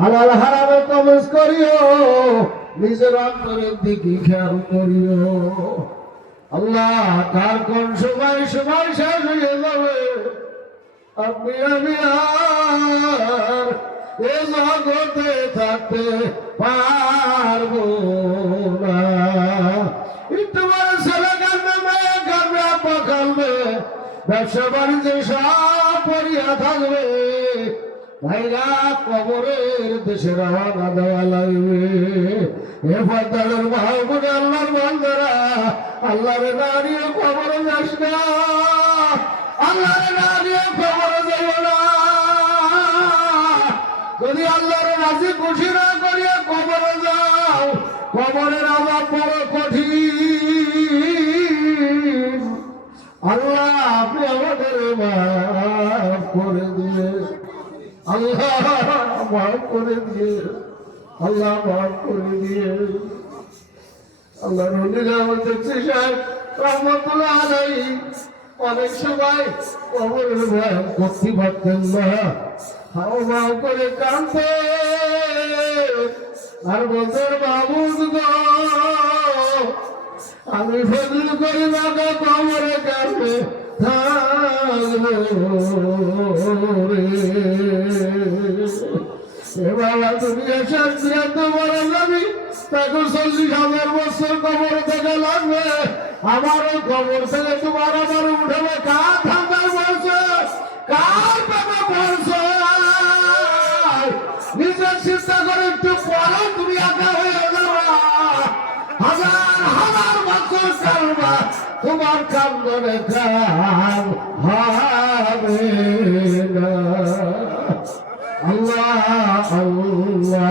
হালাল হারামে কবজ করিও, নিজের অন্তরের দিকে খেয়াল করিও। আল্লাহ কার কোন সময় সময় শেষ হয়ে যাবে, আপনি আমি আর এ জগতে থাকতে পারবো না। একটু বড় ছেলে কাঁদবে, মেয়ে কাঁদবে, আপা কাঁদবে, ব্যবসা বাণিজ্য সব পড়িয়া থাকবে। ভাইরা কবরের দেশে রওনা দেওয়া লাগবে। এ পর্দারের মাহবুবে আল্লাহর বান্দারা, আল্লাহরে দাঁড়িয়ে কবরে যাস না, আল্লাহরে দাঁড়িয়ে কবরে যাব না। যদি আল্লাহরে রাজি খুশি না করিয়া কবরে যাও, কবরের আযাব বড় কঠিন। আল্লাহ আপনি আমাদের মাফ করে দিয়ে, আল্লাহ মাফ করে দিয়ে, আল্লাহ মাফ করে দিয়ে। আল্লাহ রলিলা দেখছি সাহেব রহমতুল্লাহ আলাইহি অনেক সময় কবরের ভয় করতে পারতেন না, হাও মাও করে কাঁদতে আর বলতেন মাহবুব গো, আমি ফজল করি না কবরে কাঁদবে থাকবো রে। এ বাবা দুনিয়া শেষ দিয়ে তো বড় যাবি, তাকে 40,000 বছর কবর থেকে লাগবে। আমারও কবর থেকে তোমার আমার উঠাবে কার ঠান্ডার বলছে, কার পাবে বলছে। নিজের চিন্তা করে একটু পরে তুমি একা হয়ে যাবা, হাজার হাজার বছর কালবা, তোমার কান্দনে কাম হবে না। আল্লাহ আল্লাহ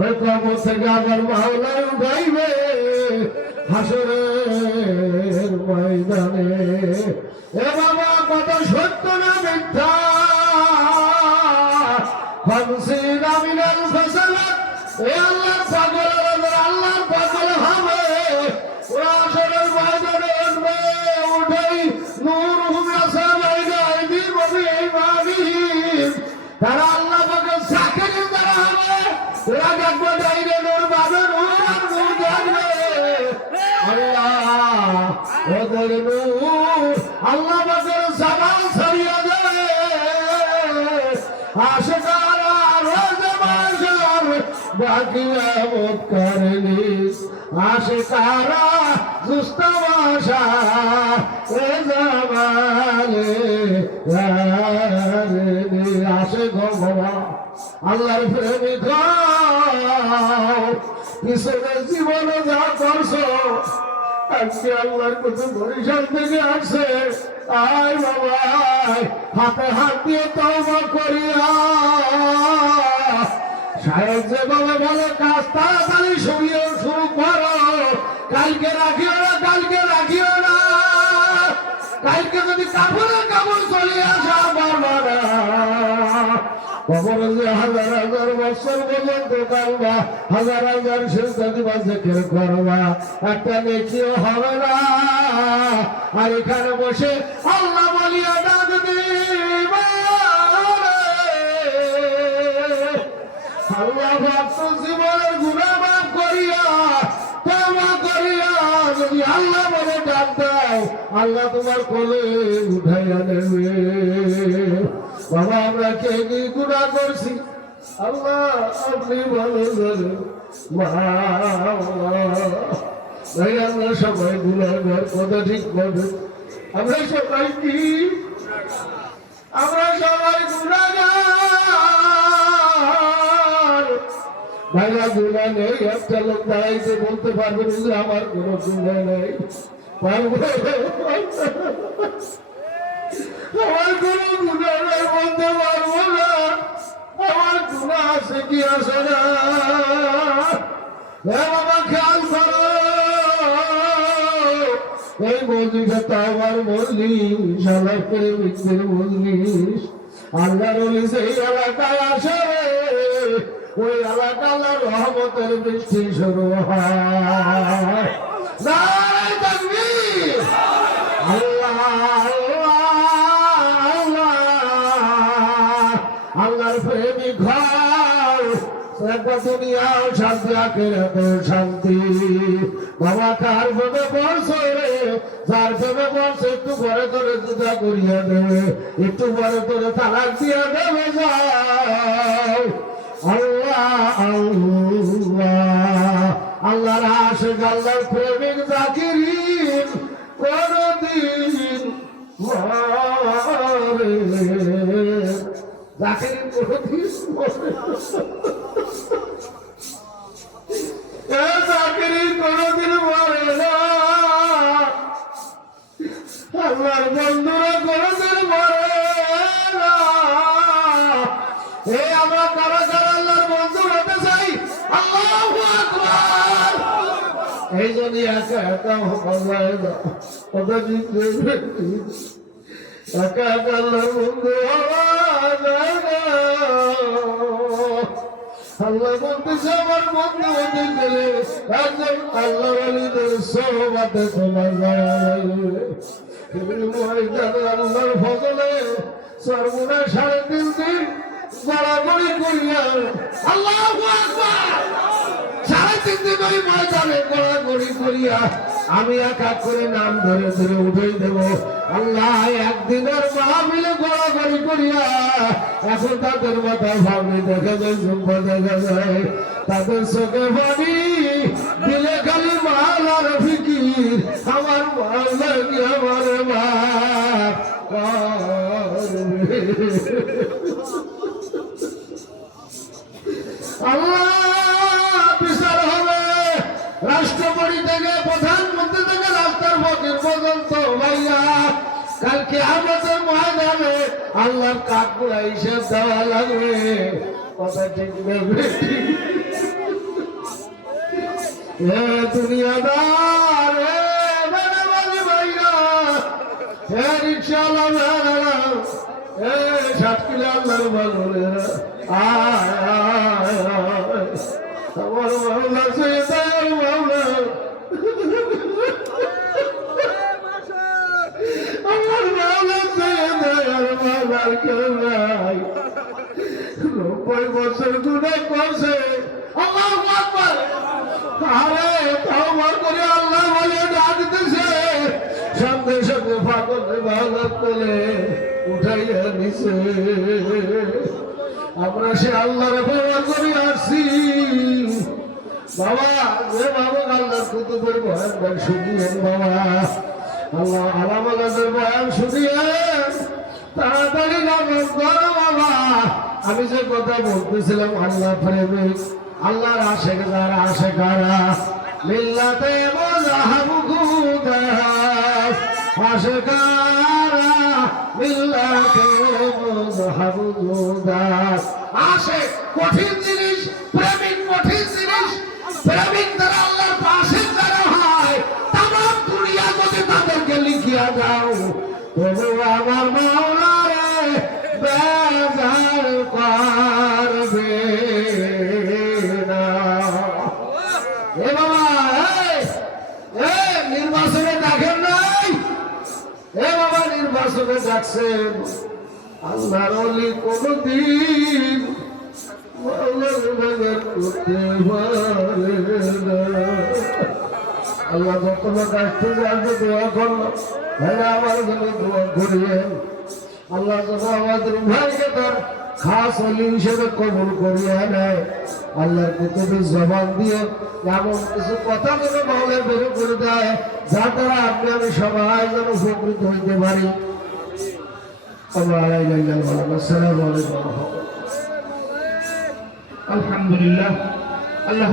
ওই কবর থেকে আবার মাওলায় উঠাইবে হাসরের ময়দানে। এ বাবা কত সত্য না মিথ্যা, ফানসিনা মিনাল ফাসালাত। এ আল্লাহর পাগল, আল্লাহর পাগল হবে, ওরা হাসরের ময়দানে উঠবে, উঠাই নূরুহুম ইয়াসাবাইনা আইদিহিম ওয়া বিআইমানিহিম। তারা আল্লাহ পাকের সাক্ষী যারা হবে, ওরা দেখবে ডাইরে নূর পাবে, নূর আর নূর দেখবে। আল্লাহ ওদের নূর আল্লাহ পাকের জামাল ছাড়িয়ে যাবে। আশিকারা রোজে মাশার বাকি আমত করেনি, আশিকারা দুস্তমাশা এ জামালে করেনি। আশিক বাবা আল্লাহর প্রেমিক কিশোরের জীবনে যা করছো, আজকে আল্লাহর কত বরিশাল থেকে আসছে। আয় বাবা হাতে হাত দিয়ে তওবা করিয়া সাহেব যে বাবা বলে কাজ তাড়াতাড়ি শুরু করো, কালকে রাখিও না, কালকে রাখিও না। কালকে যদি কাপড়ে কাপড় চলে আসা পারবা না, কবরে যে হাজার হাজার বছর পর্যন্ত কালবা, হাজার হাজার সিজদা দিবা, জিকির করবা, একটা নেকিও হবে না। আর এখানে বসে আল্লাহ বলিয়া ডাক দিবা, আল্লাহ আপনার জীবনের গুনাহ মাফ করিয়া তওবা করিয়া যদি আল্লাহ বলে ডাক দাও, আল্লাহ তোমার কোলে উঠাইয়া নেবে। বাবা আমরা কে কি গুনাহ করছি, আল্লাহ আপনি ভালো জানেন। ভাই আমরা সবাই গুনাহগার, কথা ঠিক বলেন। আমরা সবাই কি, আমরা সবাই গুনাহগার। ভাইরা গুনাহ নেই, একটা লোক দাঁড়াইতে বলতে পারবে যে আমার কোনো গুনাহ নেই, পারবে? আমার কোনো গুনাহ নেই বলতে পারবো না। আমার গুনাহ আছে কি আছে না, বাবা খেয়াল করো। এই মসজিদে তো আমার মজলিস, আল্লাহ প্রেমিকদের মজলিস। আল্লাহর ওলি সেই এলাকায় আসে, ওই এলাকা আল্লাহর রহমতের বৃষ্টি শুরু হয়। নারে তাকবীর, আল্লাহ আল্লাহ আল্লাহর প্রেমিক হও, একবার দুনিয়াও শান্তি আখিরাতেও শান্তি। বাবা কার প্রেমে পড়ছো রে, যার প্রেমে পড়ছে একটু পরে তোরে জুদা করিয়া দেবে, একটু পরে তোরে তালাক দিয়া দেবে। যাও আল্লাহ আল্লাহ, আল্লাহর আশিক আল্লাহর প্রেমিক জাকিরিন কোনদিন মরে, জাকিরিন কোনদিন মরে, জাকিরিন কোনদিন মরে না। আল্লাহর বন্ধুরা কোনদিন মরে না। এই আমরা কারা কারা আল্লাহর বন্ধু হতে চাই? আল্লাহু আকবার। এই যদি একা একা হওয়া ওটা জিতলে একা একা আল্লাহর বন্ধু হওয়া যায় না। আল্লাহ বলতেছে আমার বন্ধু হতে গেলে একজন আল্লাহ ওয়ালিদের সোহবতে চলে যায়। আল্লাহর ফজলে সর্বদা 3.5 দিন গড়াগড়ি করিয়া আল্লাহু আকবার 3.5 দিন ওই ময়দানে গড়াগড়ি করিয়া আমি এক এক করে নাম ধরে ধরে উঠেই দেব। আল্লাহ একদিনের মাহফিলে গড়াগড়ি করিয়া এখন তাদের মাথায় ভাবি দেখা যায়, জুম্বা দেখা যায়, তাদের চোখে পানি দিলে খালি মাওলার ফিকির, আমার মাওলা কি আমার মা আল্লাহ বিচার হবে রাষ্ট্রপতি থেকে প্রধানমন্ত্রী থেকে রাস্তার ফকির পর্যন্ত ভাইয়া। কালকে আমাদের ময়দানে আল্লাহর কাকগুলা হিসেব দেওয়া লাগবে। কথা ঠিক নেবে দুনিয়াদার ভাইয়া, রিক্সাওয়ালা ভাইয়া, 7 কিলো আল্লাহর বাজারের আমার মাওলা সৈয়দ মাওলা, আমার মাওলা সৈয়দ মাওলার কেউ নাই। 90 বছর গুনাহ করছে। আল্লাহু আকবার। আরে তওবা করে আল্লাহ বলে ডাক দিতেছে, সঙ্গে সঙ্গে পাগল ইবাদত করে উঠাইয়া নিছে। আমরা সে আল্লাহর ব্যবহার করে আসছি বাবা। যে বাবা আল্লাহর কুতুবের বয়ান শুনিয়েন বাবা, আল্লাহ আলামাদের বয়ান শুনিয়েন, তাড়াতাড়ি নামাজ পড়ো বাবা। আমি যে কথা বলতেছিলাম আল্লাহ প্রেমিক, আল্লাহর আশেক যারা আশেকারা মিল্লাতে মুজাহাবু খুদাস, আশেকারা মিল্লাতে মুজাহাবু খুদাস। আশেক কঠিন জিনিস, প্রেমিক কঠিন জিনিস। প্রেমিক দ্বারা আল্লাহর পাশে যারা হয় তামাম দুনিয়া যদি তাদেরকে লিখিয়া দাও তবু আমার মাওলারে বেজার করবে না। এ বাবা নির্বাচনে ডাকেন নাই? এ বাবা নির্বাচনে ডাকছেন। আল্লাহর ওলি কোনদিন মাওলার বেজার করতে পারে না। আল্লাহ যত লোক আসতে যাবে দোয়া করলো, ভাইরা আমার জন্য দোয়া করিয়েন। আল্লাহ যেন আমাদের ভাইকে তার খাস অলি হিসেবে কবুল করিয়া নেয়। আল্লাহর কুতুবের জবান দিয়ে এমন কিছু কথা যেন মাওলা বের করে দেয় যা দ্বারা আপনি আমি সবাই যেন উপকৃত হইতে পারি। আসসালামু আলাইকুম। আলহামদুলিল্লাহ। আল্লাহ